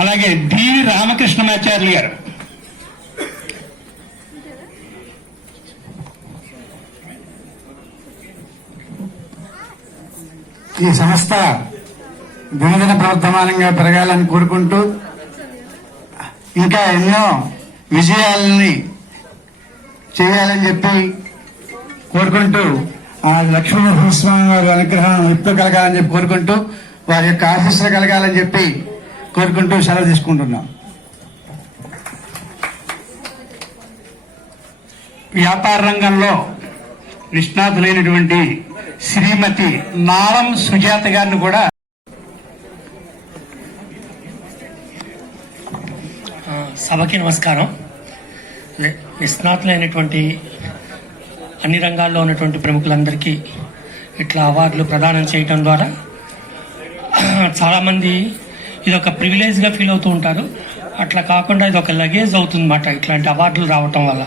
అలాగే డి రామకృష్ణమాచార్యులు గారు, ఈ సంస్థ దినదిన ప్రవర్ధమానంగా పెరగాలని కోరుకుంటూ ఇంకా ఎన్నో విజయాలని చేయాలని చెప్పి కోరుకుంటూ ఆ లక్ష్మీనరసింహస్వామి వారి అనుగ్రహం ఎప్పుడు కలగాలని చెప్పి కోరుకుంటూ వారి యొక్క ఆశీస్సులు కలగాలని చెప్పి కోరుకుంటూ సెలవు తీసుకుంటున్నాం. వ్యాపార రంగంలో నిష్ణాతులైనటువంటి శ్రీమతి నాలం సుజాత గారిని కూడా సభకి నమస్కారం. నిష్ణాతులైనటువంటి అన్ని రంగాల్లో ఉన్నటువంటి ప్రముఖులందరికీ ఇట్లా అవార్డులు ప్రదానం చేయటం ద్వారా చాలామంది ఇది ఒక ప్రివిలేజ్గా ఫీల్ అవుతూ ఉంటారు. అట్లా కాకుండా ఇది ఒక లగేజ్ అవుతుందన్నమాట. ఇట్లాంటి అవార్డులు రావటం వల్ల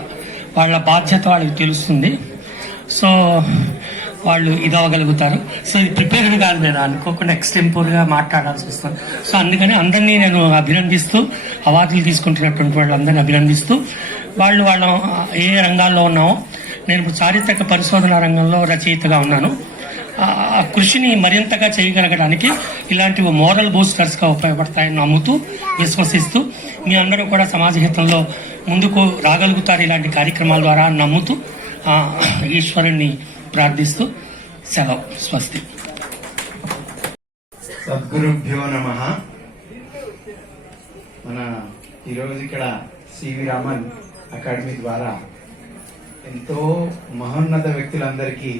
వాళ్ళ బాధ్యత వాళ్ళకి తెలుస్తుంది. సో వాళ్ళు ఇది అవ్వగలుగుతారు. సో ఇది ప్రిపేర్డ్ కాదు, నేను అనుకోకుండా ఎక్స్టెంపోర్గా మాట్లాడాల్సి వస్తుంది. సో అందుకని అందరినీ నేను అభినందిస్తూ, అవార్డులు తీసుకుంటున్నటువంటి వాళ్ళందరినీ అభినందిస్తూ, వాళ్ళ ఏ రంగాల్లో ఉన్నామో, నేను ఇప్పుడు చారిత్రక పరిశోధన రంగంలో రచయితగా ఉన్నాను. ఆ కృషిని మరింతగా చేయగలగడానికి ఇలాంటివి మోరల్ బూస్టర్స్గా ఉపయోగపడతాయని నమ్ముతూ, విశ్వసిస్తూ, మీ అందరూ కూడా సమాజ హితంలో ముందుకు రాగలుగుతారు ఇలాంటి కార్యక్రమాల ద్వారా నమ్ముతూ, ఈశ్వరుణ్ణి ప్రార్థిస్తూ సెలవు. స్వస్తి. సద్గురుభ్యో నమః. మన ఈరోజు ఇక్కడ సివి రామన్ అకాడమీ ద్వారా ఎంతో మహోన్నత వ్యక్తులందరికీ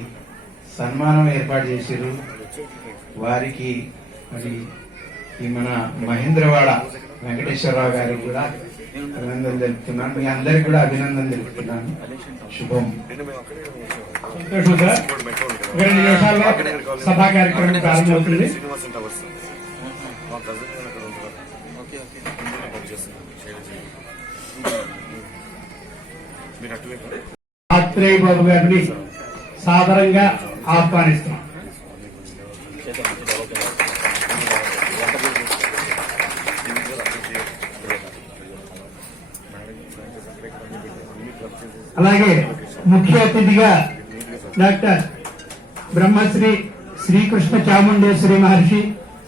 సన్మానం ఏర్పాటు చేశారు. వారికి మరి ఈ మన మహేంద్రవాడ వెంకటేశ్వరరావు గారికి కూడా అభినందనలు తెలుపుతున్నాను. మీ అందరికి కూడా అభినందనలు తెలుపుతున్నాను. శుభం. రెండు నిమిషాల్లో సభా కార్యక్రమం ప్రారంభమవుతుంది. ఆత్రేయ బాబు గారిని సాదరంగా ఆహ్వానిస్తున్నాం. అలాగే ముఖ్య అతిథిగా డాక్టర్ బ్రహ్మశ్రీ శ్రీకృష్ణ చాముండేశ్వరి మహర్షి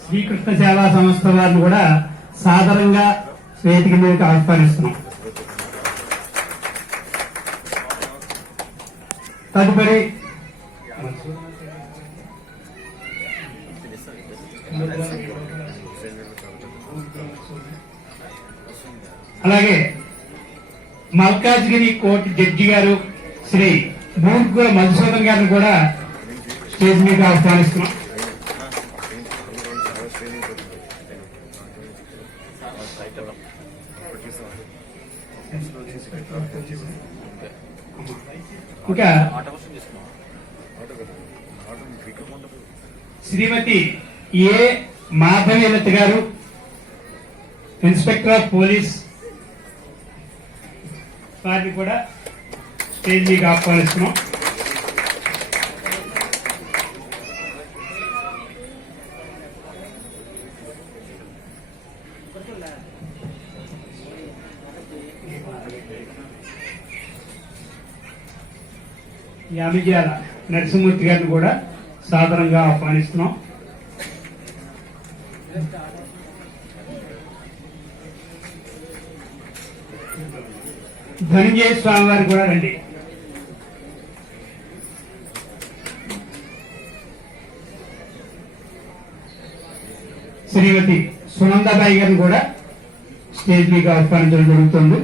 శ్రీకృష్ణ సేవా సంస్థ వారిని కూడా సాదరంగా వేదిక మీదకి ఆహ్వానిస్తున్నాం. తదుపరి అలాగే మల్కాజ్గిరి కోర్టు జడ్జి గారు శ్రీ బూర్గుల మధుసూదన్ గారిని కూడా స్టేజ్ మీద ఆహ్వానిస్తున్నాం. ఇంకా శ్రీమతి ఏ మాధవీలత గారు, ఇన్స్పెక్టర్ ఆఫ్ పోలీస్, వారిని కూడా స్టేజ్ మీద ఆహ్వానిస్తున్నాం. యామిజాల నరసింహమూర్తి గారిని కూడా సాదరంగా ఆహ్వానిస్తున్నాం. ధనంజయ స్వామి వారు కూడా రండి. శ్రీమతి సునందాబాయి గారిని కూడా స్టేజ్ మీద ఆహ్వానించడం జరుగుతుంది.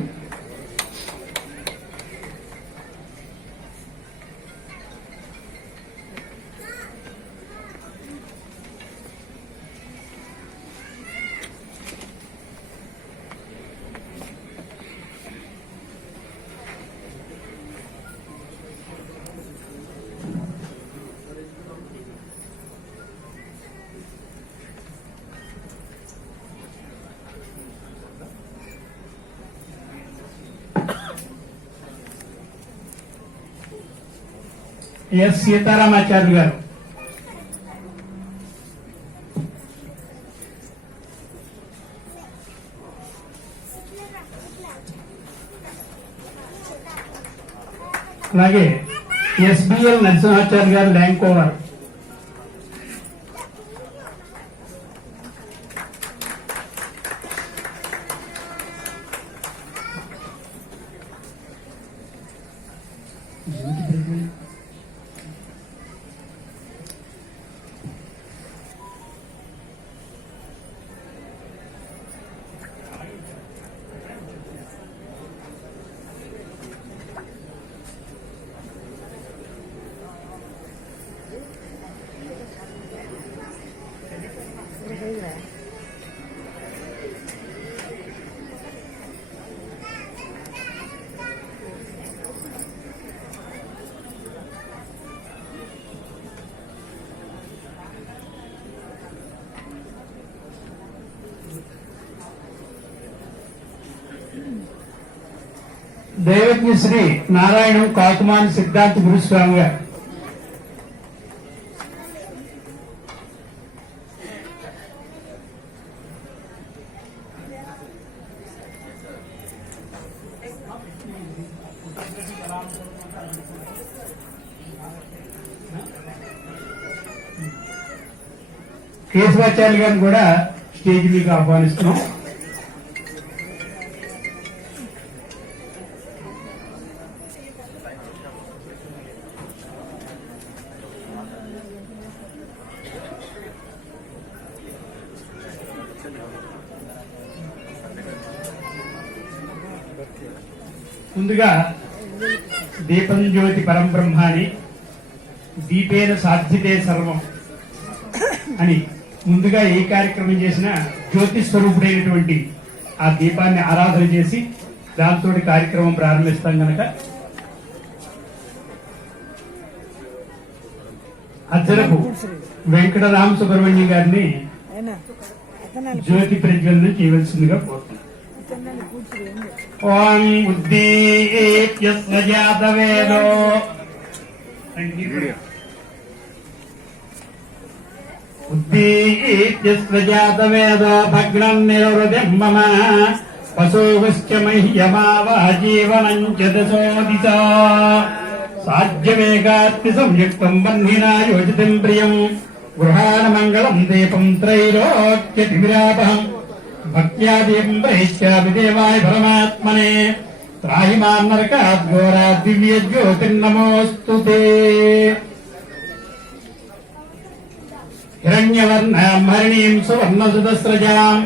ఎస్ సీతారామాచార్య గారు, అలాగే ఎస్బిఎల్ నరసింహాచార్య గారు ల్యాంకోవర్, దైవజ్ఞ శ్రీ నారాయణం కాకుమాని సిద్ధార్థ గురుస్వామి గారు, కేశవాచార్య గారిని కూడా స్టేజ్ మీకు ఆహ్వానిస్తున్నాం. ముందుగా దీపం జ్యోతి పరంబ్రహ్మాని దీపేన సాధ్యతే సర్వం అని ముందుగా ఏ కార్యక్రమం చేసినా జ్యోతి స్వరూపుడైనటువంటి ఆ దీపాన్ని ఆరాధన చేసి దాంతో కార్యక్రమం ప్రారంభిస్తాం గనక అజ్జరపు వెంకటరామ సుబ్రహ్మణ్యం గారిని జ్యోతి ప్రజ్వలన చేయవలసిందిగా కోరుతున్నాం. ఓం ఉద్దీప్య జాతవేదో ఉద్దీప్యస్వజాతవేదో భగ్నం నిరవృతిం మమ పశోగుశ్చ మహ్యమావాజీవనం చ దశోదిశ సాధ్యమేకాత్తి సంయుక్తం వహ్నినా యోజితం ప్రియం గృహాణ మంగళం దీపం త్రైలోక్యతిమిరాపహం భక్త్యా దీపం ప్రేష్యామి దేవాయ పరమాత్మనే త్రాహి మాం నరకాద్ ఘోరా దివ్య జ్యోతిర్నమోస్తుతే. హిరణ్యవర్ణాం హరిణీం సువర్ణసుతస్రజాం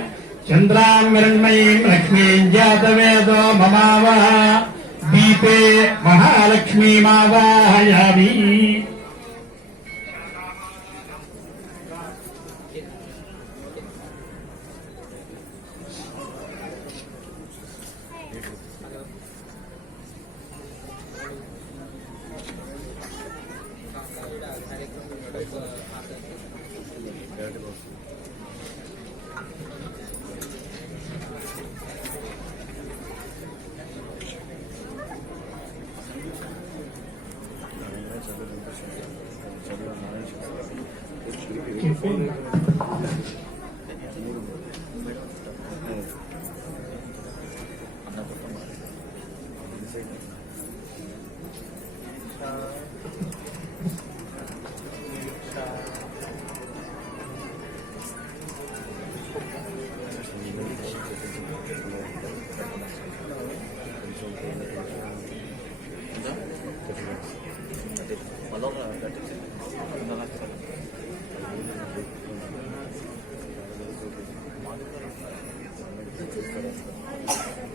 చంద్రాం హిరణ్మయీం లక్ష్మీం జాతవేదో మమావహ దీపే మహాలక్ష్మీమావాహయామి.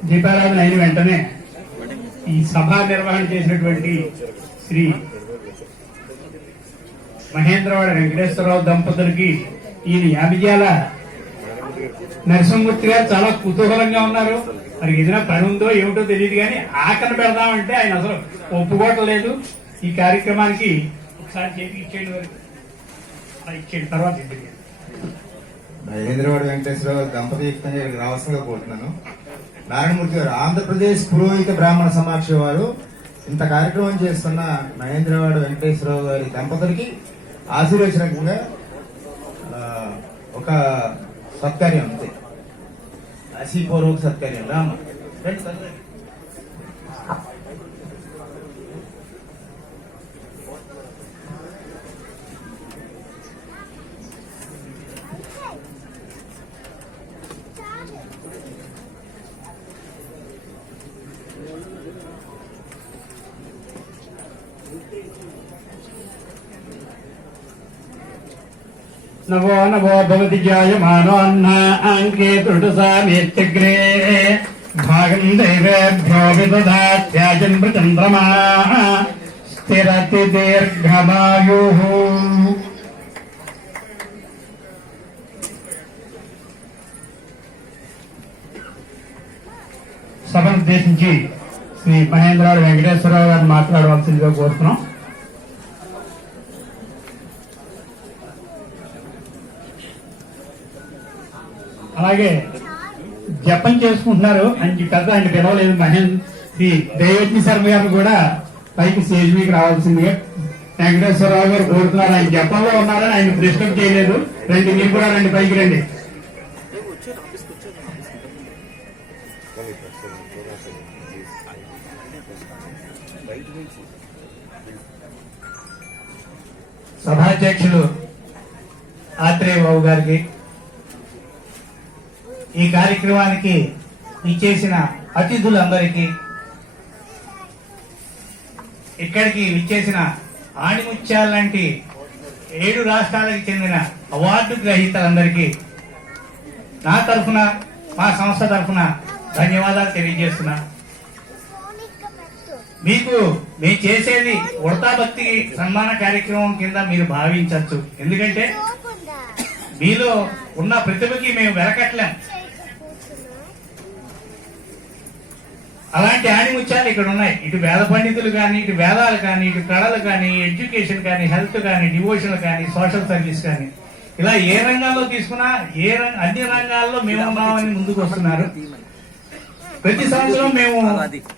దీపారాధన అయిన వెంటనే ఈ సభా నిర్వహణ చేసినటువంటి శ్రీ మహేంద్రవాడ వెంకటేశ్వరరావు దంపతులకి ఈయన యామిజాల నరసింహమూర్తి గారు చాలా కుతూహలంగా ఉన్నారు. మరి ఏదైనా పని ఉందో ఏమిటో తెలియదు కానీ ఆకలి పెడదామంటే ఆయన అసలు ఒప్పుకోవటం లేదు. ఈ కార్యక్రమానికి ఒకసారి చేతికి ఇచ్చేయండి, వరకు ఇచ్చేయండి, తర్వాత ఇంటికి. మహేంద్రవాడ వెంకటేశ్వరరావు దంపతియుక్తంగా రావాల్సిందిగా కోరుతున్నాను. నారాయణమూర్తి గారు ఆంధ్రప్రదేశ్ పురోహిత బ్రాహ్మణ సమాక్ష వారు ఇంత కార్యక్రమం చేస్తున్న మహేంద్రవాడ వెంకటేశ్వరరావు గారి దంపతులకి ఆశీర్వచనంగా ఒక సత్కార్యం అంతే, ఆశీపూర్వక సత్కార్యం. రామ నవో నవో భవతి జాయమానో అన్నాంకే తృడుసామేత్యగ్రే భాగం దైవేభ్యో విదదాత్యాజన్మచంద్రమా స్థిరతి దీర్ఘమాయు. సభను ఉద్దేశించి శ్రీ మహేంద్రాడు వెంకటేశ్వరరావు గారిని మాట్లాడవలసిందిగా కోరుతున్నాం. అలాగే జపం చేసుకుంటున్నారు అని పెద్ద ఆయన పిలవలేదు. శ్రీ దైవజ్ఞ శర్మ గారిని కూడా పైకి స్టేజ్ మీకు రావాల్సిందిగా వెంకటేశ్వరరావు గారు కోరుతున్నారు. ఆయన జపంలో ఉన్నారని ఆయన డిస్టర్బ్ చేయలేదు. రండి, మీరు కూడా రండి, పైకి రండి. సభాధ్యక్షులు ఆత్రేయ బాబు గారికి, ఈ కార్యక్రమానికి విచ్చేసిన అతిథులందరికీ, ఇక్కడికి విచ్చేసిన ఆణిముత్యాల లాంటి 7 రాష్ట్రాలకు చెందిన అవార్డు గ్రహీతలందరికీ నా తరఫున, మా సంస్థ తరఫున ధన్యవాదాలు తెలియజేస్తున్నా. మీకు మేము చేసేది ఉడతా భక్తి సన్మాన కార్యక్రమం కింద మీరు భావించవచ్చు. ఎందుకంటే మీలో ఉన్న ప్రతిభకి మేము వెలకట్లేం. అలాంటి ఆణిముత్యాలు ఇక్కడ ఉన్నాయి. ఇటు వేద పండితులు కానీ, ఇటు వేదాలు కానీ, ఇటు కళలు కానీ, ఎడ్యుకేషన్ కానీ, హెల్త్ కానీ, డివోషన్ కానీ, సోషల్ సర్వీస్ కానీ, ఇలా ఏ రంగాల్లో తీసుకున్నా అన్ని రంగాల్లో మేము ఉన్నామని ముందుకు వస్తున్నారు. ప్రతి సంవత్సరం మేము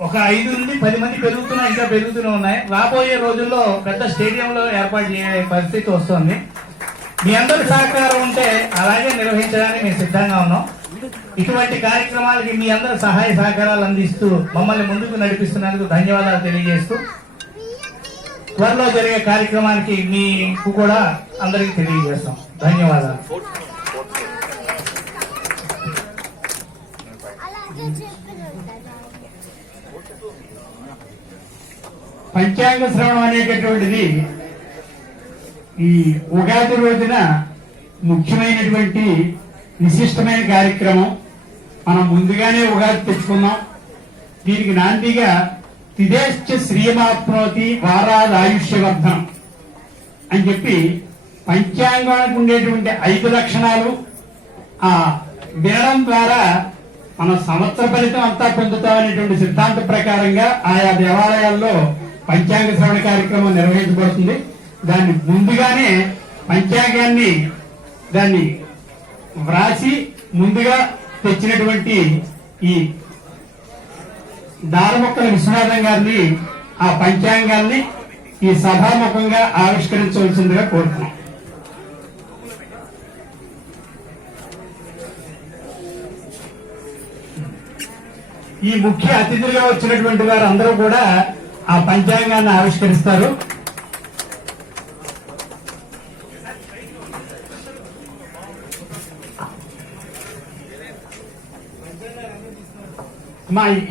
ఒక 5 నుండి 10 మంది పెరుగుతున్నా, ఇంకా పెరుగుతూనే ఉన్నాయి. రాబోయే రోజుల్లో పెద్ద స్టేడియంలో ఏర్పాటు చేసే పరిస్థితి వస్తుంది. మీ అందరి సహకారం ఉంటే అలాగే నిర్వహించడానికి మేము సిద్ధంగా ఉన్నాం. ఇటువంటి కార్యక్రమాలకి మీ అందరి సహాయ సహకారాలు అందిస్తూ మమ్మల్ని ముందుకు నడిపిస్తున్నందుకు ధన్యవాదాలు తెలియజేస్తూ, త్వరలో జరిగే కార్యక్రమానికి మీకు కూడా అందరికీ తెలియజేస్తాం. ధన్యవాదాలు. పంచాంగ శ్రవణం అనేటటువంటిది ఈ ఉగాది రోజున ముఖ్యమైనటువంటి విశిష్టమైన కార్యక్రమం. మనం ముందుగానే ఉగాది తెచ్చుకున్నాం. దీనికి నాందిగా తిదేశ్చ శ్రీమాప్నోతి వారాదాయుష్యవర్ధనం అని చెప్పి పంచాంగానికి ఉండేటువంటి 5 లక్షణాలు వినడం ద్వారా మన సంవత్సర ఫలితం అంతా పొందుతామనేటువంటి సిద్ధాంత ప్రకారంగా ఆయా దేవాలయాల్లో పంచాంగ శ్రవణ కార్యక్రమం నిర్వహించబడుతుంది. దాన్ని ముందుగానే పంచాంగాన్ని దాన్ని వ్రాసి ముందుగా తెచ్చినటువంటి ఈ దారముక్కల విశ్వనాథం గారిని ఆ పంచాంగాన్ని ఈ సభాముఖంగా ఆవిష్కరించవలసిందిగా కోరుతున్నాం. ఈ ముఖ్య అతిథులుగా వచ్చినటువంటి వారు అందరూ కూడా ఆ పంచాంగాన్ని ఆవిష్కరిస్తారు.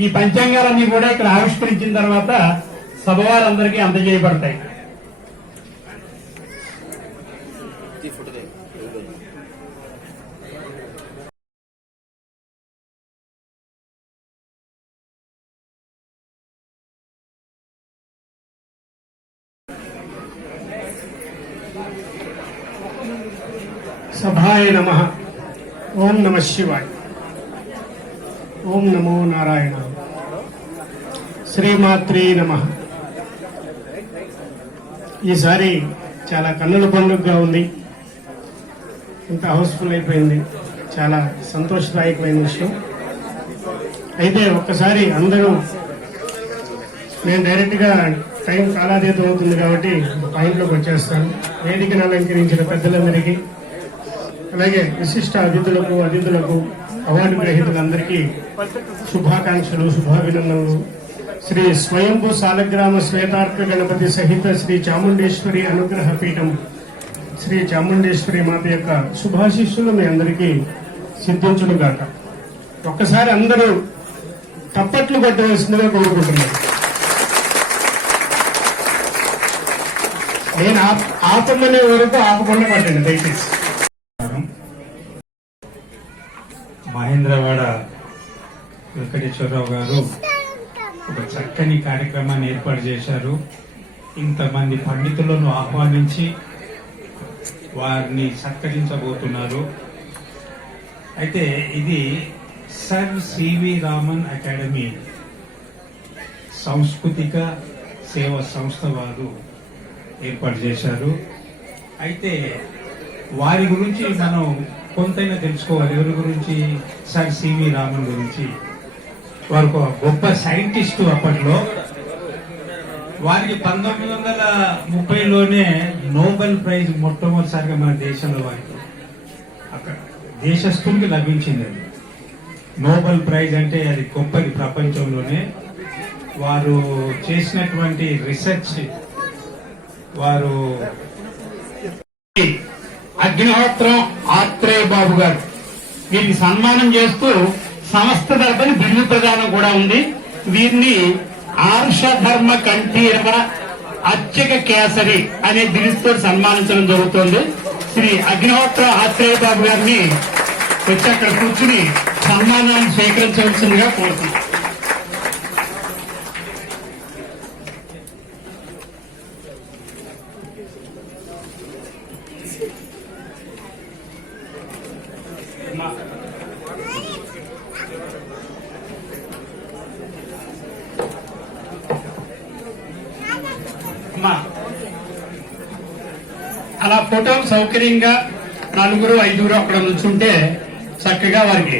ఈ పంచాంగాలన్నీ కూడా ఇక్కడ ఆవిష్కరించిన తర్వాత సభ వారందరికీ అందజేయబడతాయి. సభాయ నమః. ఓం నమః శివాయ. ఓం నమో నారాయణ. శ్రీమాత్రే నమః. ఈసారి చాలా కన్నుల పండుగగా ఉంది. ఇంత హౌస్ఫుల్ అయిపోయింది. చాలా సంతోషదాయకమైన విషయం. అయితే ఒక్కసారి అందరూ, నేను డైరెక్ట్ గా టైం కాలాతీతం అవుతుంది కాబట్టి పాయింట్లోకి వచ్చేస్తాను. వేదికను అలంకరించిన పెద్దలందరికీ, అలాగే విశిష్ట అతిథులకు అవార్డు గ్రహీతలందరికీ శుభాకాంక్షలు, శుభాభినందనలు. శ్రీ స్వయంభూ సాలగ్రామ శ్వేతార్క గణపతి సహిత శ్రీ చాముండేశ్వరి అనుగ్రహ పీఠం శ్రీ చాముండేశ్వరి మాత యొక్క శుభాశిష్యులు మీ అందరికీ సిద్ధించునుగాక. ఒక్కసారి అందరూ తప్పట్లు కొట్టవలసిందిగా కోరుకుంటున్నారు. నేను ఆపమనే వరకు ఆపకుండా పట్టండి దయచేసి. మహేంద్రవాడ వెంకటేశ్వరరావు గారు ఒక చక్కని కార్యక్రమాన్ని ఏర్పాటు చేశారు. ఇంతమంది పండితులను ఆహ్వానించి వారిని సత్కరించబోతున్నారు. అయితే ఇది సర్ సివి రామన్ అకాడమీ సాంస్కృతిక సేవ సంస్థ వారు ఏర్పాటు చేశారు. అయితే వారి గురించి మనం కొంతైనా తెలుసుకోవాలి. ఎవరి గురించి? సర్ సివి రామన్ గురించి. వారు ఒక గొప్ప సైంటిస్టు. అప్పట్లో వారికి 1930లోనే నోబెల్ ప్రైజ్ మొట్టమొదటిసారిగా మన దేశంలో వారికి అక్కడ దేశస్థునికి లభించింది. అది నోబెల్ ప్రైజ్ అంటే అది గొప్పది ప్రపంచంలోనే. వారు చేసినటువంటి రీసెర్చ్, వారు అగ్నిహోత్రం ఆత్రేయ బాబు గారు వీరికి సన్మానం చేస్తూ సంస్థ తరపున బిల్లు ప్రదానం కూడా ఉంది. వీరిని ఆర్షధర్మ కంఠీరవ అర్చక కేసరి అనే బిరుదుతో సన్మానించడం జరుగుతోంది. శ్రీ అగ్నిహోత్ర ఆత్రేయ బాబు గారిని వచ్చి అక్కడ కూర్చుని సన్మానాన్ని స్వీకరించవలసిందిగా కోరుతున్నాం. అలా ఫోటోలు సౌకర్యంగా 4-5 అక్కడ నుంచుంటే చక్కగా వారికి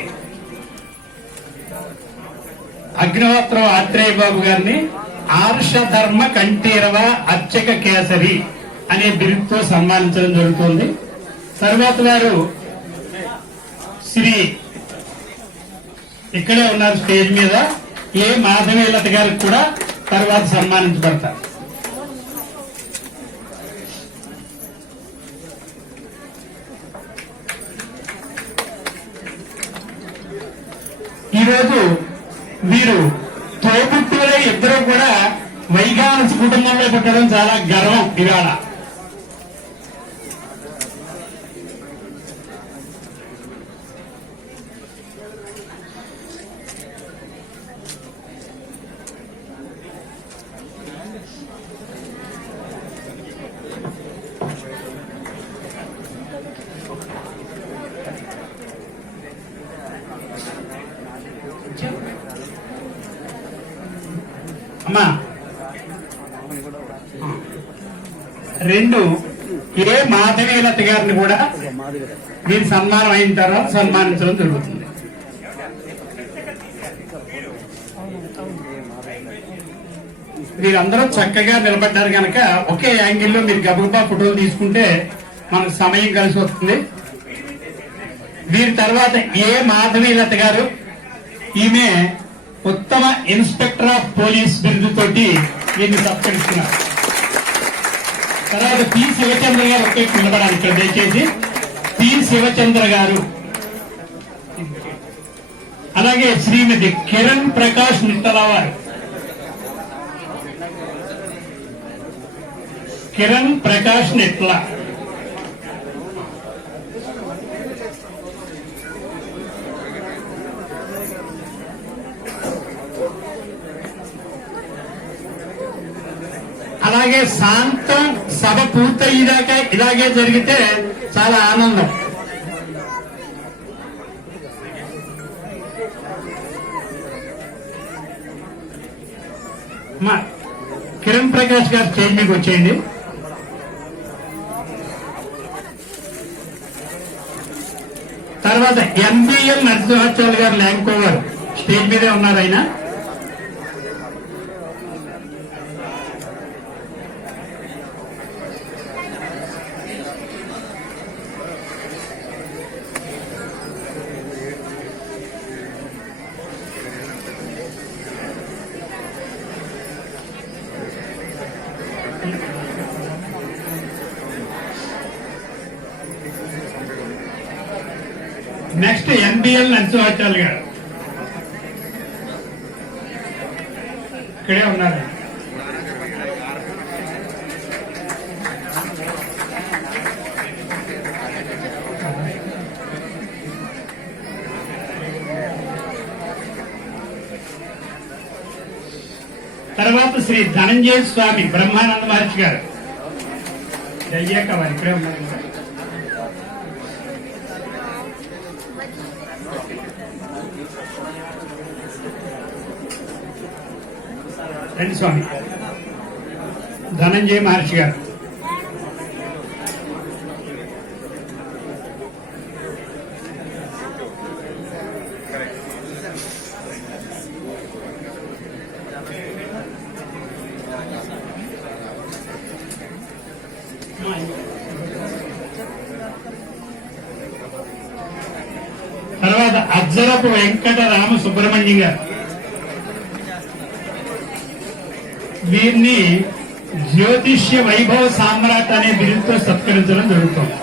అగ్నిహోత్రం ఆత్రేయ బాబు గారిని ఆర్షధర్మ కంఠీరవ అర్చక కేసరి అనే బిరుదుతో సన్మానించడం జరుగుతుంది. తర్వాత వారు శ్రీ ఇక్కడే ఉన్నారు స్టేజ్ మీద ఏ మాధవీలత గారికి కూడా తర్వాత సన్మానించబడతారు. ఈరోజు వీరు తోబుట్టువులే ఇద్దరు కూడా వైగానస్ కుటుంబంలో పుట్టడం చాలా గర్వం. ఇవాళ అమ్మా 2 ఏ మాధవీలత గారిని కూడా వీరి సన్మానం అయిన తర్వాత సన్మానించడం జరుగుతుంది. వీరందరూ చక్కగా నిలబడ్డారు కనుక ఒకే యాంగిల్లో మీరు గబగబా ఫోటోలు తీసుకుంటే మనకు సమయం కలిసి వస్తుంది. వీరి తర్వాత ఏ మాధవీలత గారు, ఈమె ఉత్తమ ఇన్స్పెక్టర్ ఆఫ్ పోలీస్ బిరుదుతోటి వీరిని సత్కరిస్తున్నారు. తర్వాత పి శివచంద్ర గారు ఒకే నిలబడాలి ఇక్కడ దయచేసి. పి శివచంద్ర గారు, అలాగే శ్రీమతి కిరణ్ ప్రకాష్ నిట్టల వారు. కిరణ్ ప్రకాష్ నిట్ల, అలాగే శాంతం సభ పూర్తయ్యేదాకా ఇలాగే జరిగితే చాలా ఆనందం. మా కిరణ్ ప్రకాష్ గారు స్టేజ్ మీకు వచ్చేయండి. తర్వాత ఎన్బిఎల్ నరసింహాచార్య గారు ల్యాంకోవర్ స్టేజ్ మీదే ఉన్నారు. ఆయన నెక్స్ట్ ఎన్బిఎల్ నరసింహాచార్య గారు ఇక్కడే ఉన్నారు. తర్వాత శ్రీ ధనంజయ స్వామి బ్రహ్మానంద మహర్షి గారు అయ్యాక వారు ఇక్కడే ఉన్నారు కదా. రండి స్వామి. ధనంజయ మహర్షి గారు. తర్వాత అజ్జరపు వెంకట రామ సుబ్రహ్మణ్యం గారు. వీరిని జ్యోతిష్య వైభవ సామ్రాట్ అనే బిరుదుతో సత్కరించడం జరుగుతుంది.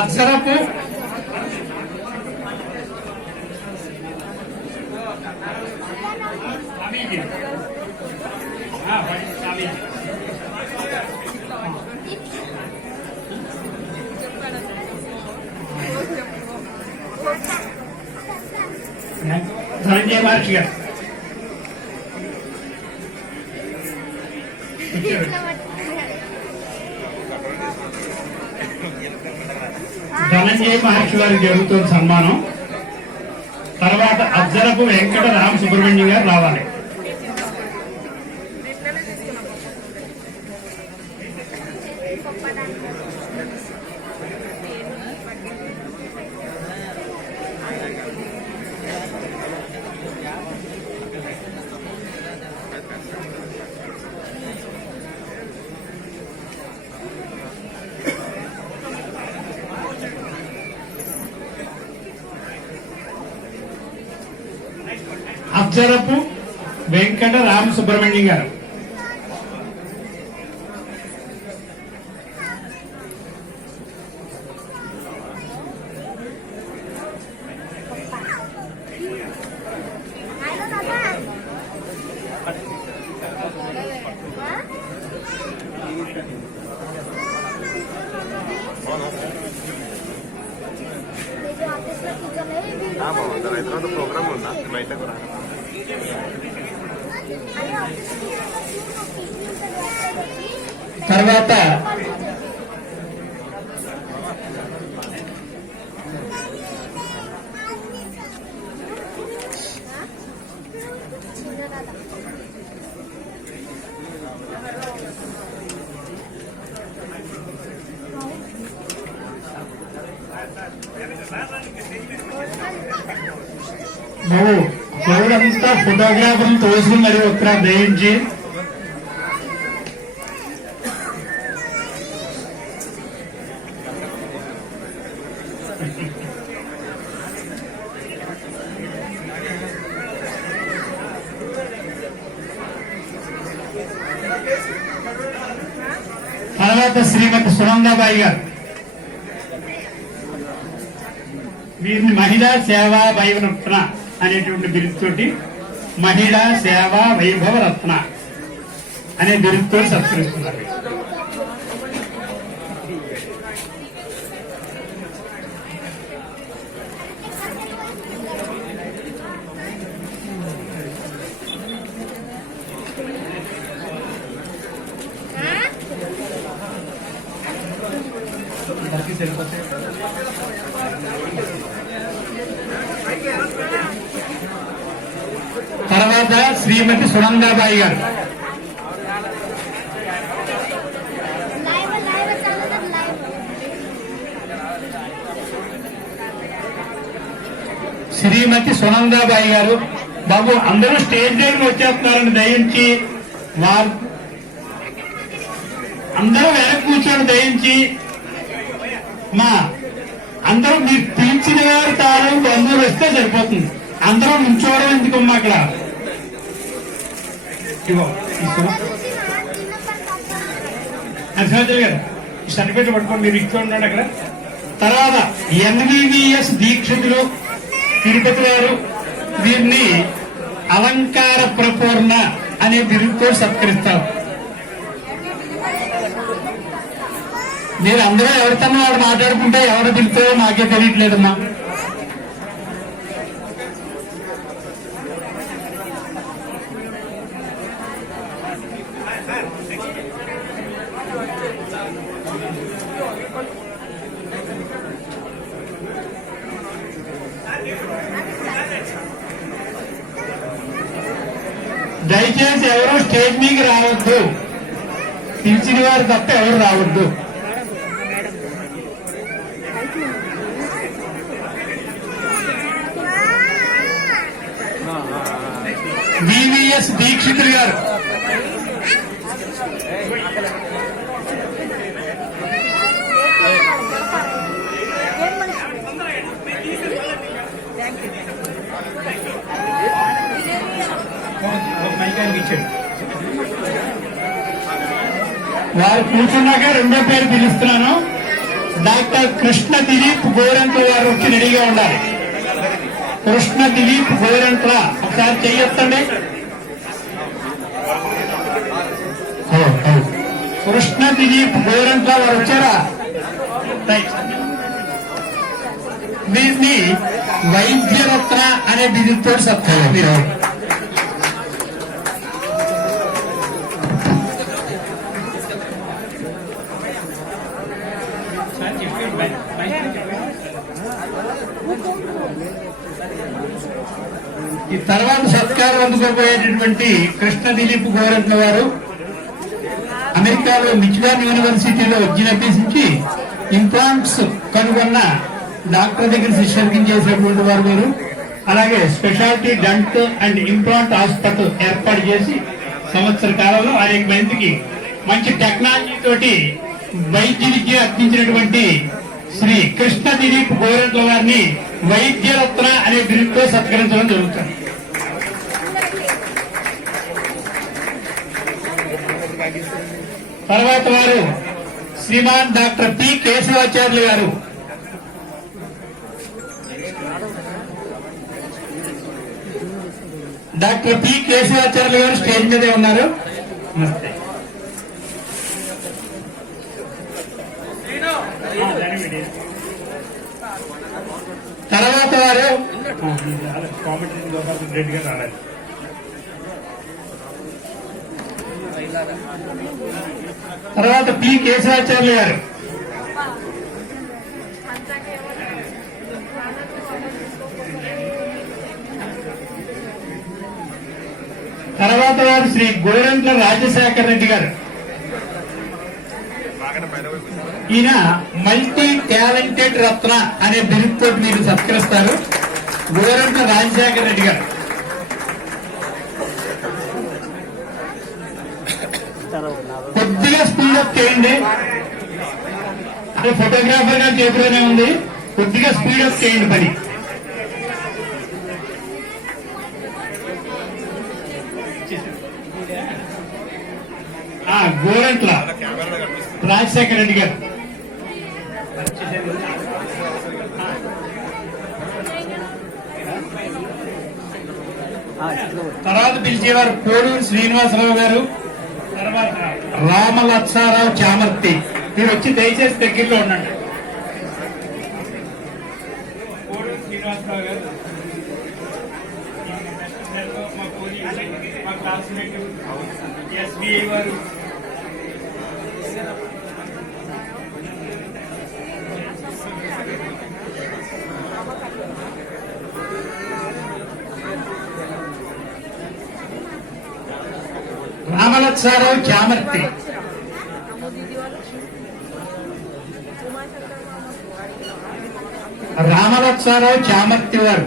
అక్షరపు ధనంజయ మహర్షి గారు. ధనంజయ మహర్షి వారికి జరుగుతున్న సన్మానం. తర్వాత అజ్జరపు వెంకట రామ సుబ్రహ్మణ్యం గారు రావాలి. అజ్జరపు వెంకట రామ సుబ్రహ్మణ్యం గారు. ప్రోగ్రామ్ ఉందా బయటకు రా. తర్వాత నువ్వు ఎవరంతా ఫోటోగ్రాఫర్లు తోసి మరి ఒకరా దయించి తర్వాత శ్రీమతి సునందాబాయి గారు. వీరిని మహిళా సేవా వైభవరత్న అనేటువంటి బిరుదుతోటి మహిళా సేవా వైభవ రత్న అనే బిరుదుతో సత్కరిస్తున్నారు. తర్వాత శ్రీమతి సునందాబాయి గారు. శ్రీమతి సునందాబాయి గారు. బాబు అందరూ స్టేజ్ దగ్గర వచ్చేస్తున్నారని దయించి వారు అందరూ వెనక్కి కూర్చొని దయించి మా అందరూ మీరు పిలిచిన వారు తాను బంధువులు వస్తే సరిపోతుంది. అందరూ నుంచోవడం ఎందుకమ్మా అక్కడ. నరసింహాచార్య గారు ఈ సర్టిఫికేట్ పట్టుకోండి, మీరు ఇక్కడ ఉన్నాడు అక్కడ. తర్వాత NVVS దీక్షితులు తిరుపతి వారు వీరిని అలంకార ప్రపూర్ణ అనే బిరుదుతో సత్కరిస్తారు. మీరు అందరూ ఎవరితో వాడు మాట్లాడుకుంటే ఎవరు పిలుస్తారో నాకే తెలియట్లేదమ్మా. దయచేసి ఎవరు స్టేజ్ మీదకి రావద్దు, పిలిచిన వారు తప్ప ఎవరు రావద్దు. వివిఎస్ దీక్షితులు గారు, వారు కూర్చున్నాక రెండో పేరు పిలుస్తున్నాను. డాక్టర్ కృష్ణ దిలీప్ గోరంట్ల వారు వచ్చి రెడీగా ఉండాలి. కృష్ణ దిలీప్ గోరంట్ల ఒకసారి చెయ్యొద్దండి. కృష్ణ దిలీప్ గోరంట్ల వారు వచ్చారా? వీరిని వైద్యరత్న అనే బిరుదుతో సత్కరించారు. ఈ తర్వాత సత్కారం అందుకోబోయేటటువంటి కృష్ణ దిలీప్ గోరంట్ల వారు అమెరికాలో మిచిగాన్ యూనివర్సిటీలో విద్యను అభ్యసించి ఇంప్లాంట్స్ కనుగొన్న డాక్టర్ దగ్గర శిష్యర్గం చేసినటువంటి వారు మీరు. అలాగే speciality don't and implant hospital ఏర్పాటు చేసి సంవత్సర కాలంలో అనేక మందికి మంచి టెక్నాలజీ తోటి వైద్య విద్య అర్పించినటువంటి శ్రీ కృష్ణ దిలీప్ గోరంట్ల వారిని వైద్యరత్న అనే బిరుదుతో సత్కరించడం జరుగుతుంది. తర్వాత వారు శ్రీమాన్ డాక్టర్ పి కేశవాచార్యులు గారు. డాక్టర్ పి కేశవాచార్యులు గారు స్టేజ్ మీదే ఉన్నారు. నమస్తే. తర్వాత వారు రెడ్డి గారు రావాలి. తర్వాత పి కేశవాచార్యులు గారు. తర్వాత వారు శ్రీ గోరంట్ల రాజశేఖర రెడ్డి గారు. ఈయన మల్టీ టాలెంటెడ్ రత్న అనే బిరుదుతో మీరు సత్కరిస్తారు. గోరంట్ల రాజశేఖర రెడ్డి గారు. కొద్దిగా స్పీడప్ చేయండి. అంటే ఫోటోగ్రాఫర్ గారి చేతిలోనే ఉంది. కొద్దిగా స్పీడప్ చేయండి పని. గోరంట్ల రాజశేఖర రెడ్డి గారు. తర్వాత పిలిచేవారు కోడూరు శ్రీనివాసరావు గారు. తర్వాత రామలక్షారావు చామర్తి. మీరు వచ్చి దయచేసి దగ్గరలో ఉండండి. కోడూరు శ్రీనివాసరావు గారు మా క్లాస్మేట్ ఎస్బీఐ వారు. రామలక్షారావు చామర్తి. రామలక్షారావు చామర్తి వారు.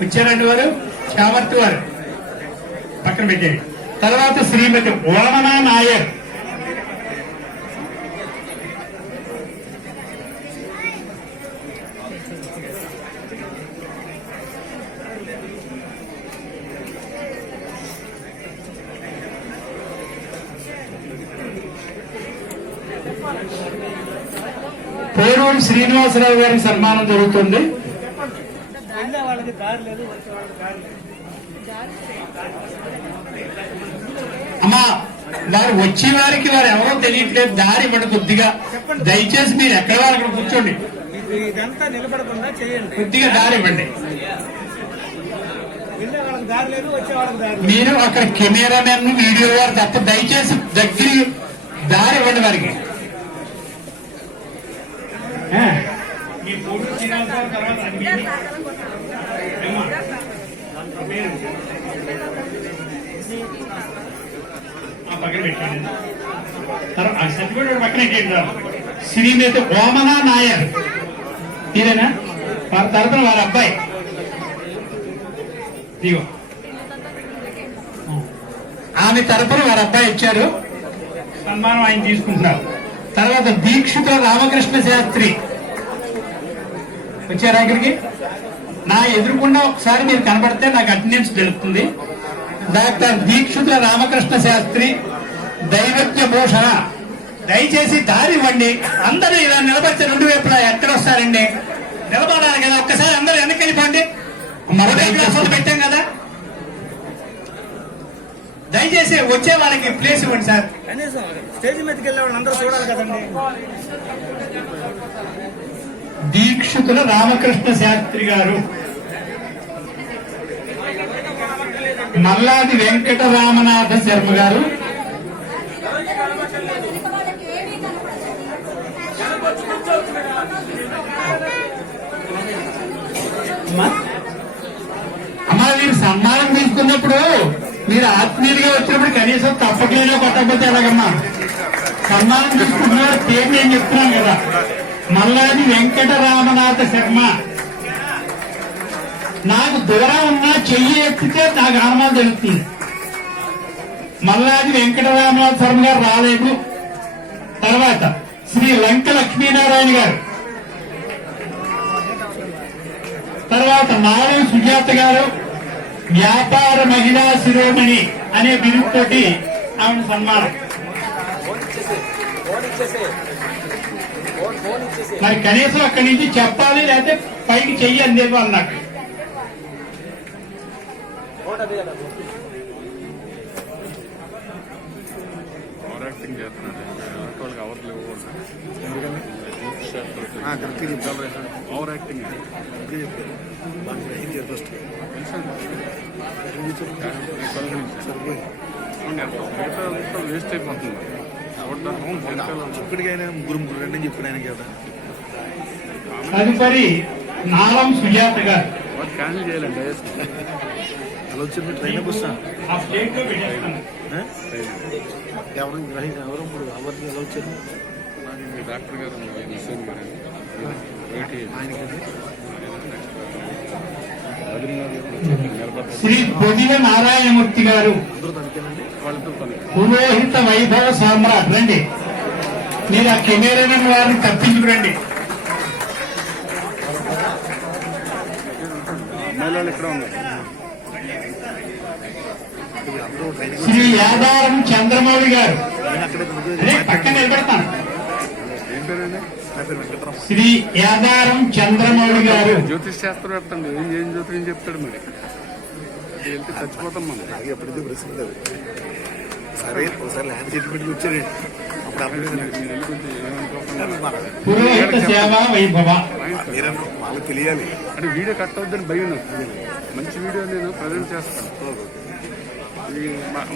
వచ్చారండి వారు. చామర్తి వారు పక్కన పెట్టండి. తర్వాత శ్రీమతి ఓమనా నాయర్. నందమూరి శ్రీనివాసరావు గారికి సన్మానం జరుగుతుంది. అమ్మా, వారు వచ్చే వారికి వారు ఎవరో తెలియట్లేదు, దారి ఇవ్వండి కొద్దిగా. దయచేసి మీరు ఎక్కడ వారు అక్కడ కూర్చోండి, ఇదంతా నిలబడకుండా చేయండి. కొద్దిగా దారి ఇవ్వండి. వెళ్ళే వాళ్ళకి దారి లేదు, వచ్చే వాళ్ళకి దారి లేదు. మీరు అక్కడ కెమెరామెన్ వీడియో వారు తప్ప దయచేసి దగ్గర దారి ఇవ్వండి వారికి. మీ ఫోటో శ్రీనివాసరావు తర్వాత పక్కన పెట్టండి. సర్టిఫికేట్ పక్కన పెట్టండి. శ్రీమతి ఓమనా నాయర్ మీరేనా? వారి తరపున వారి అబ్బాయి ఇదిగో ఆమె తరపున వారి అబ్బాయి ఇచ్చారు, సన్మానం ఆయన తీసుకుంటున్నారు. తర్వాత దీక్షిత రామకృష్ణ శాస్త్రి వచ్చారు ఇక్కడికి. నా ఎదురుకుండా ఒకసారి మీరు కనబడితే నాకు అటెండెన్స్ తెలుస్తుంది. డాక్టర్ దీక్షిత రామకృష్ణ శాస్త్రి, దైవజ్ఞ భూషణ. దయచేసి దారి ఇవ్వండి. అందరూ ఇలా నిలబడితే రెండు వైపులా ఎక్కడ వస్తారండి? నిలబడాలి కదా. ఒక్కసారి అందరూ వెనక్కి వెళ్ళిపోండి. మరొక క్లాసులు పెట్టాం కదా, దయచేసి వచ్చే వాళ్ళకి ప్లేస్ ఇవ్వండి సార్. కనీసం స్టేజ్ మీదకి వెళ్ళే వాళ్ళు అందరూ చూడాలి కదండి. దీక్షితుల రామకృష్ణ శాస్త్రి గారు, మల్లాది వెంకటరామనాథ శర్మ గారు, అమ్మా మీరు సన్మానం తీసుకున్నప్పుడు మీరు ఆత్మీయులుగా వచ్చినప్పుడు కనీసం తప్పట్లేదో కొట్టకపోతే ఎలాగమ్మా? సన్మానం తీసుకుంటున్నారు పేరు నేను చెప్తున్నాను కదా. మల్లాది వెంకటరామనాథ శర్మ. నాకు దూరం ఉన్నా చెయ్యి ఎత్తితే నాకు ఆనందం తెలుస్తుంది. మల్లాది వెంకటరామనాథ శర్మ గారు రాలేదు. తర్వాత శ్రీ లంక లక్ష్మీనారాయణ గారు, తర్వాత నారాయణ సుజాత గారు, వ్యాపార మహిళా శిరోమణి అనే బిరుదుతోటి ఆమె సన్మానం. మరి కనీసం అక్కడి నుంచి చెప్పాలి, లేకపోతే పైకి చెయ్యి అందేది వాళ్ళు నాకు. ఓవర్ యాక్టింగ్ చేస్తున్నాడు, వాళ్ళకి అవర్లు ఓవర్ యాక్టింగ్ వేస్ట్ అయిపోతుంది. ఇప్పటికైనా ముగ్గురు రండి చెప్పిన ఆయన కదా. తదుపరి నాలం సుజాత గారు. క్యాన్సిల్ చేయాలండి. అలా వచ్చింది ట్రైన్ వస్తాను ఆ స్టేట్ లో పెట్టేస్తాను. ఎవరు ఎవరు ఇప్పుడు ఎవరిని ఎలా వచ్చారు? డాక్టర్ గారు హుస్సేన్ గారు శ్రీ పొదిల నారాయణమూర్తి గారు, పురోహిత వైభవ సామ్రాట్. రండి, మీరు ఆ కెమెరామెన్ వారిని తప్పించుకురండి. అమ్మాయిలు ఇక్కడ ఉన్నారు. శ్రీ యాదారం చంద్రమౌళి గారు. అదే పక్కన నిలబెడతాను. ఏం పేరండి? శ్రీ యాదారం చంద్రమౌళి గారు. జ్యోతిష్ శాస్త్రం చెప్తాండి. ఏం జ్యోతిషం చెప్తాడు మరి? వెళ్తే చచ్చిపోతాం మనం. ఎప్పుడైతే ప్రశ్న లేదు. సరే ఒకసారి ల్యాండ్ సెటిల్మెంట్కి వచ్చారండి. పురోహిత సేవా వైభవ. వాళ్ళకి తెలియాలి అంటే వీడియో కట్ అవుద్దని భయం నాకు. మంచి వీడియో నేను ప్రజెంట్ చేస్తాను.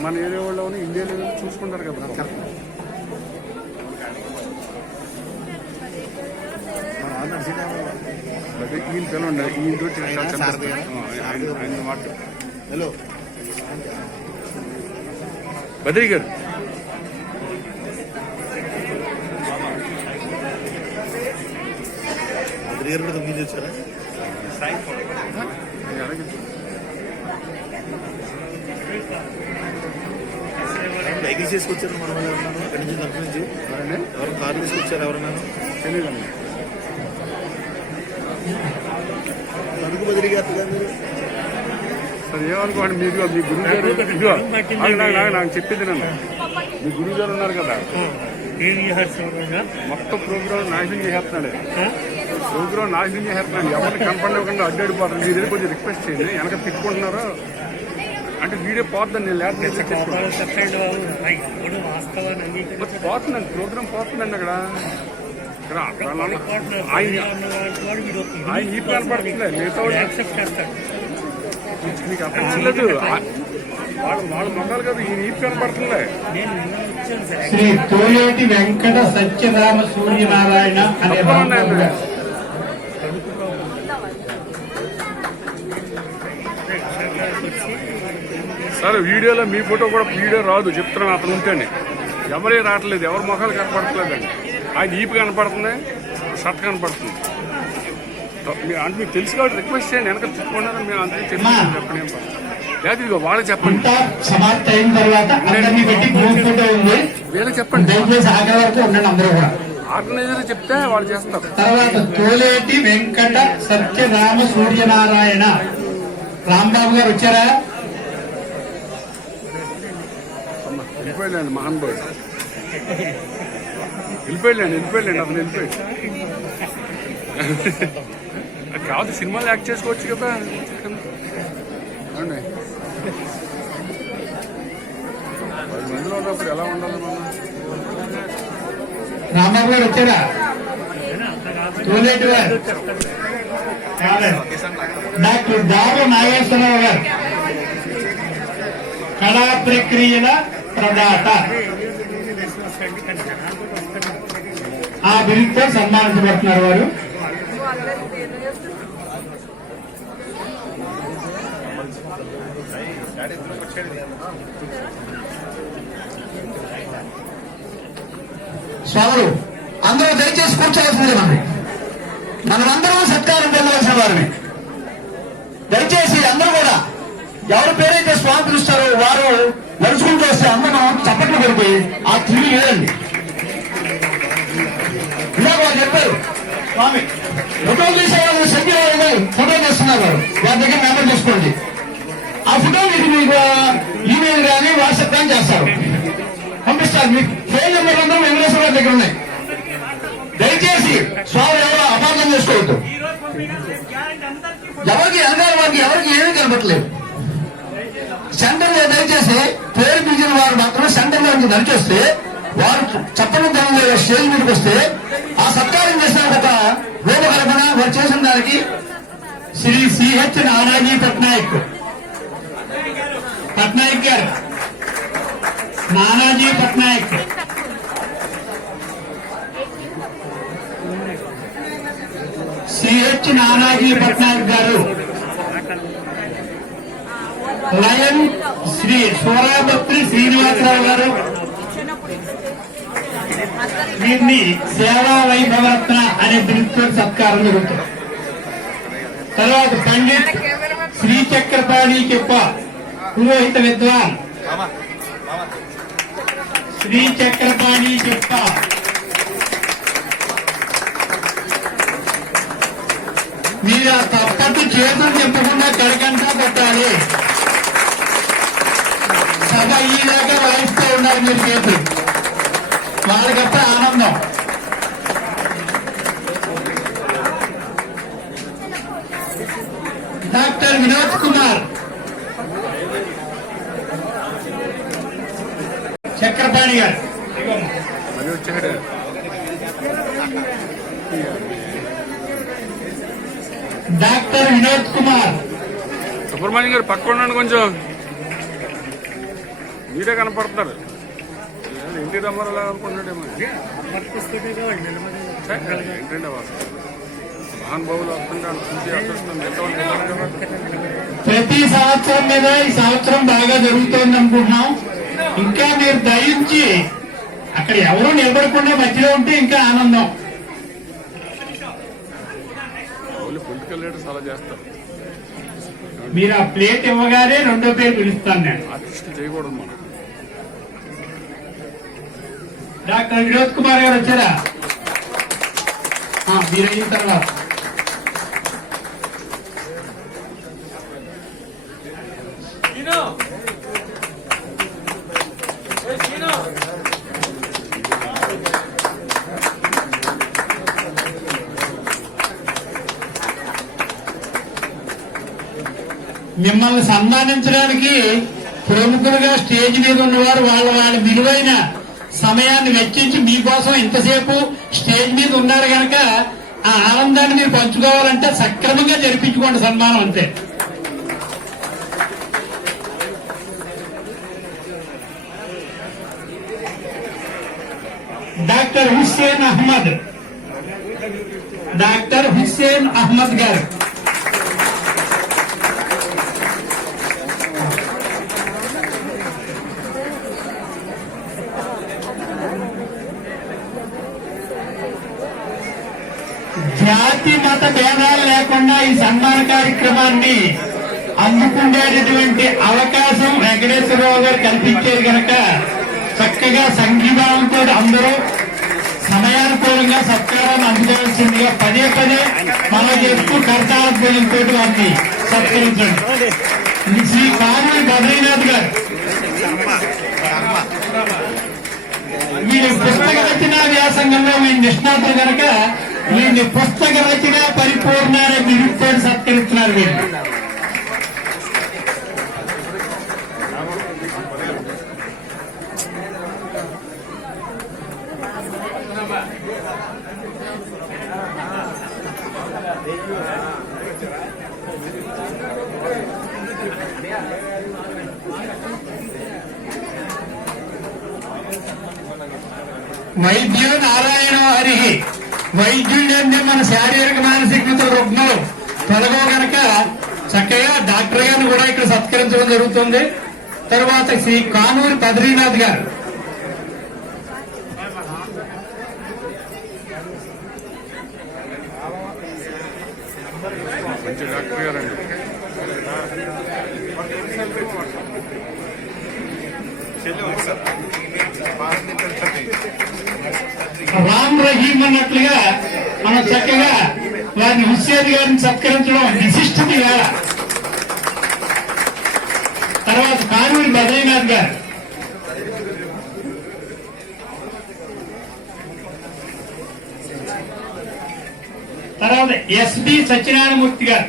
మన ఏరియా వాళ్ళు ఇండియాలో చూసుకుంటారు కదా. ఈయన పిలవండి. ఈయన ఆయన మాట. హలో బద్రీ గారు. దగ్గర తొమ్మిది వచ్చారా? వెహికల్ చేసుకొచ్చారు మన వాళ్ళు ఎవరన్నా అక్కడి నుంచి తరపు నుంచి ఎవరు కారు తీసుకొచ్చారు ఎవరన్నా తెలియదమ్మా. తణుకు బదిలీ గారు మీరు సరే ఏమనుకోండి. మీరు మీ గురువు గారు నాకు చెప్పింది నన్ను. మీ గురువు గారు ఉన్నారు కదా, మొత్తం ప్రోగ్రామ్ నాశనం చేసేస్తున్నాడు. ప్రోగ్రామ్ నాశనం చేసేస్తున్నాడు. ఎవరిని కనపడకుండా అడ్డాడిపోతాడు. మీ దగ్గర కొంచెం రిక్వెస్ట్ చేయండి. వెనక తిట్టుకుంటున్నారు అంటే వీడియో పోతుందండి. నేను లేకపోతే పోతుందండి, ప్రోగ్రామ్ పోతుందండి. అక్కడ ఆయన ఈ కనపడుతుంది. మిగతా మీకు అర్థం లేదు. వాళ్ళు మొదలు కదా ఈ ఈపు కనపడుతుంది. శ్రీ తోలేటి వెంకట సత్యరామ సూర్యనారాయణ అనే రాంబాబు గారు. సరే వీడియోలో మీ ఫోటో కూడా వీడియో రాదు చెప్తున్నాను. అతను ఉంటేనే ఎవరే రావట్లేదు. ఎవరి మొఖాలు కనపడట్లేదండి. ఆయన ఈపు కనపడుతుంది, షర్ట్ కనపడుతుంది. అంటే మీకు తెలుసు కాబట్టి రిక్వెస్ట్ చేయండి. వెనక తిట్టుకున్నారని మేము అంతే చెప్పండి. లేదు ఇదిగో వాళ్ళకి చెప్పండి. సమాప్తి అయిన తర్వాత అందరినీ పెట్టి గ్రూప్ ఫోటో ఉంది. వీళ్ళకి చెప్పండి. దయచేసి ఆఖరి వరకు ఉండండి అందరూ కూడా. ఆర్గనైజర్ చెప్తే వాళ్ళు చేస్తారు. తర్వాత తోలేటి వెంకట సత్యరామ సూర్యనారాయణ రాంబాబు గారు వచ్చారా? వెళ్ళిపోయాడు మహానుభావుడు. వెళ్ళిపోయాడు అతను వెళ్ళిపోయాడు. అది కాదు సినిమాలు యాక్ట్ చేసుకోవచ్చు కదా. అవునండి 10 మందిలో ఉన్నప్పుడు ఎలా ఉండాలి మనం? రాంబాబు గారు వచ్చారా? తోలేటి గారు, డాక్టర్ దారు నాగేశ్వరరావు గారు కళా ప్రక్రియల ప్రదాత, ఆ బిరుదుతో సన్మానించబడుతున్నారు వారు. సోదరు అందరూ దయచేసి కూర్చోవలసింది. మనమందరం సత్కారం పొందవలసిన వారిని. దయచేసి అందరూ కూడా ఎవరి పేరైతే స్వామి పిలుస్తారో వారు నడుచుకుంటూ వస్తే అందరం చప్పట్లు కొడిపోయి ఆ తిరిగి లేదండి. ఇందాక వారు చెప్పారు స్వామి ఫోటోలు తీసే వాళ్ళు సంఖ్యలో ఫోటో చేస్తున్నారు. వారి దగ్గర నెంబర్ తీసుకోండి. ఆ ఫోటో మీకు ఈమెయిల్ కానీ వాట్సాప్ కానీ చేస్తారు, పంపిస్తారు. మీకు ఫోన్ నెంబర్ అందరూ వెంకటేశ్వర గారి దగ్గర ఉన్నాయి. దయచేసి స్వామి ఎవరో అపార్థం చేసుకోవద్దు. ఎవరికి వెనకాల వారికి ఎవరికి ఏమీ కనపట్లేదు. సెంటర్ లో దయచేసి పేరు పిలిచిన వారు మాత్రం సెంటర్ లో నుంచి నడిచొస్తే వారు చప్పని ధనంలో స్టేజ్ మీదకి వస్తే ఆ సత్కారం చేసిన ఒక రూపకల్పన వారు చేసిన దానికి శ్రీ సిహెచ్ నానాజీ పట్నాయక్ గారు, నానాజీ పట్నాయక్ సిహెచ్ నానాజీ పట్నాయక్ గారు, లయన్ శ్రీ సూరాభత్రి శ్రీనివాసరావు గారు, వీరిని సేవా వైభవరత్న అనే బిరుదుతో సత్కారం జరుగుతుంది. తర్వాత పండిత్ శ్రీ చక్రపాణి చెప్ప పురోహిత విద్వాన్ శ్రీ చక్రపాణి చెప్ప, మీరు ఆ తప్పట్టు చేతులు చెప్పకుండా కడకంటా కొట్టాలి. సభ అయ్యేదాకా వాయిస్తూ ఉండాలి మీరు చేతులు. వాళ్ళకప్ప ఆనందం. డాక్టర్ వినోద్ కుమార్ చక్రపాణి గారు, మరి వచ్చాడు. డాక్టర్ వినోద్ కుమార్, సుబ్రహ్మణ్యం గారు పక్క ఉండండి కొంచెం. మీరే కనపడుతున్నారు. ఎన్టీ రామారావు అనుకుంటున్నాడేమో. ఏంటంటే మహానుభావులు వస్తుంటే చూసి అదృష్టం ప్రతి సంవత్సరం మీద ఈ సంవత్సరం బాగా జరుగుతోంది అనుకుంటున్నాం. ఇంకా మీరు దయించి అక్కడ ఎవరూ నిలబడకుండా మధ్యలో ఉంటే ఇంకా ఆనందం. పొలిటికల్ లీడర్స్ అలా చేస్తారు. మీరు ఆ ప్లేట్ ఇవ్వగానే రెండో పేరు పిలుస్తాను నేను. ఆర్టిస్ట్ చేయకూడదు మనం. డాక్టర్ వినోద్ కుమార్ గారు వచ్చారా? మీరు అయిన తర్వాత మిమ్మల్ని సన్మానించడానికి ప్రముఖులుగా స్టేజ్ మీద ఉన్నవారు వాళ్ళ విలువైన సమయాన్ని వెచ్చించి మీకోసం ఇంతసేపు స్టేజ్ మీద ఉన్నారు కనుక ఆ ఆనందాన్ని మీరు పంచుకోవాలంటే సక్రమంగా జరిపించుకోండి సన్మానం అంతే. డాక్టర్ హుస్సేన్ అహ్మద్ గారు. జాతి మత భేదాలు లేకుండా ఈ సన్మాన కార్యక్రమాన్ని అందుకునేటటువంటి అవకాశం వెంకటేశ్వరరావు గారు కల్పించారు కనుక చక్కగా సంఘీభావంతో అందరూ సమయానుకూలంగా సత్కారాన్ని అందుకోవాల్సిందిగా పదే మనం చేస్తూ కర్తాల పూజలతో వారిని సత్కరించండి. శ్రీ కానూరి బద్రీనాథ్ గారు వీరి పుస్తక రచన వ్యాసంగంలో వీరి నిష్ణాతులు కనుక వీరిని పుస్తక రచన పరిపూర్ణ అనే బిరుదుతో సత్కరిస్తున్నారు. వీళ్ళు వైద్యులు నారాయణ హరి. వైద్యుడు అంటే మన శారీరక మానసిక రుగ్మలు తొలగో గనక చక్కగా డాక్టర్ గారిని కూడా ఇక్కడ సత్కరించడం జరుగుతుంది. తర్వాత శ్రీ కానూరి బద్రీనాథ్ గారు. మంచి డాక్టర్ గారండి. రామ్ రహీం అన్నట్లుగా మనం చక్కగా వారిని హుస్సేన్ గారిని సత్కరించడం విశిష్టత వేళ. తర్వాత కానూరి బద్రీనాథ్ గారు. తర్వాత ఎస్బి సత్యనారాయణమూర్తి గారు.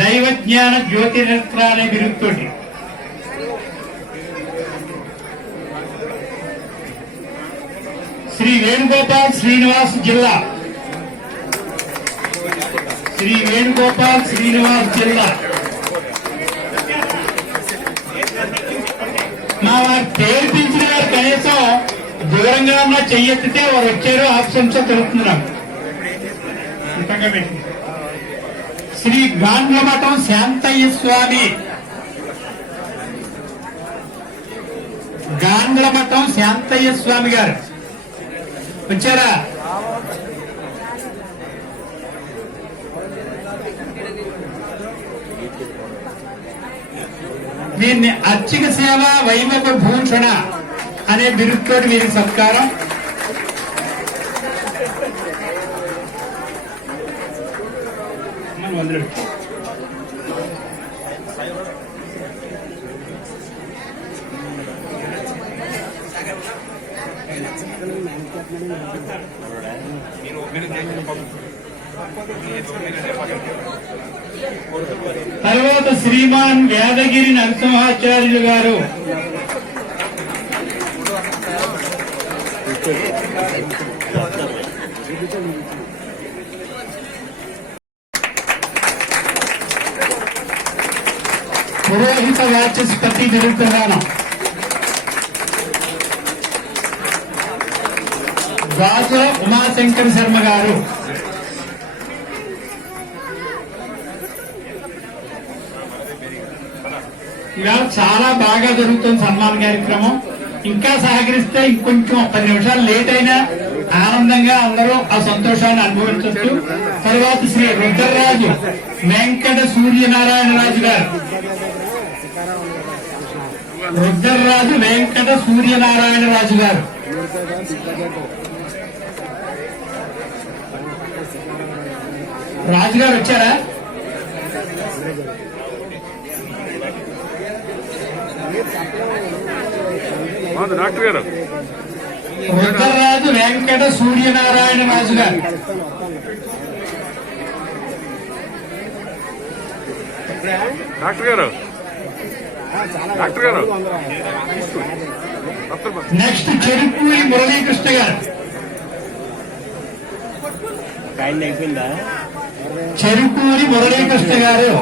దైవజ్ఞాన జ్యోతిరత్న అనే బిరుదుతోటి. శ్రీ వేణుగోపాల్ శ్రీనివాస్ జిల్లా. మా వారు పేరు పిలిచిన వారు కనీసం దూరంగా ఉన్న చెయ్యెత్తితే వారు వచ్చారో ఆప్షన్స్ తెలుపుతున్నాం. శ్రీ గాండ్లమఠం శాంతయ్య స్వామి. గాండ్లమఠం శాంతయ్య స్వామి గారు వచ్చారా? దీన్ని అర్చక సేవ వైభవ భూషణ అనే బిరుదుతో వీరికి సత్కారం. తర్వాత శ్రీమాన్ వేదగిరి నరసింహాచార్యులు గారు. పురోహిత వాచస్పతి బిరుదుదానం. గాజుల ఉమాశంకర్ శర్మ గారు. ఇవాళ చాలా బాగా జరుగుతుంది సన్మాన కార్యక్రమం. ఇంకా సహకరిస్తే ఇంకొంచెం 10 నిమిషాలు లేట్ అయినా ఆనందంగా అందరూ ఆ సంతోషాన్ని అనుభవించవచ్చు. తర్వాత శ్రీ రుద్రరాజు వెంకట సూర్యనారాయణరాజు గారు. రాజుగారు వచ్చారా? డాక్టర్ గారు. రుద్రరాజు వెంకట సూర్యనారాయణ రాజు గారు. డాక్టర్ గారు డాక్టర్ గారు నెక్స్ట్ చెరుకూరి మురళీకృష్ణ గారు. చెరుకూరి మురళీకృష్ణ గారు.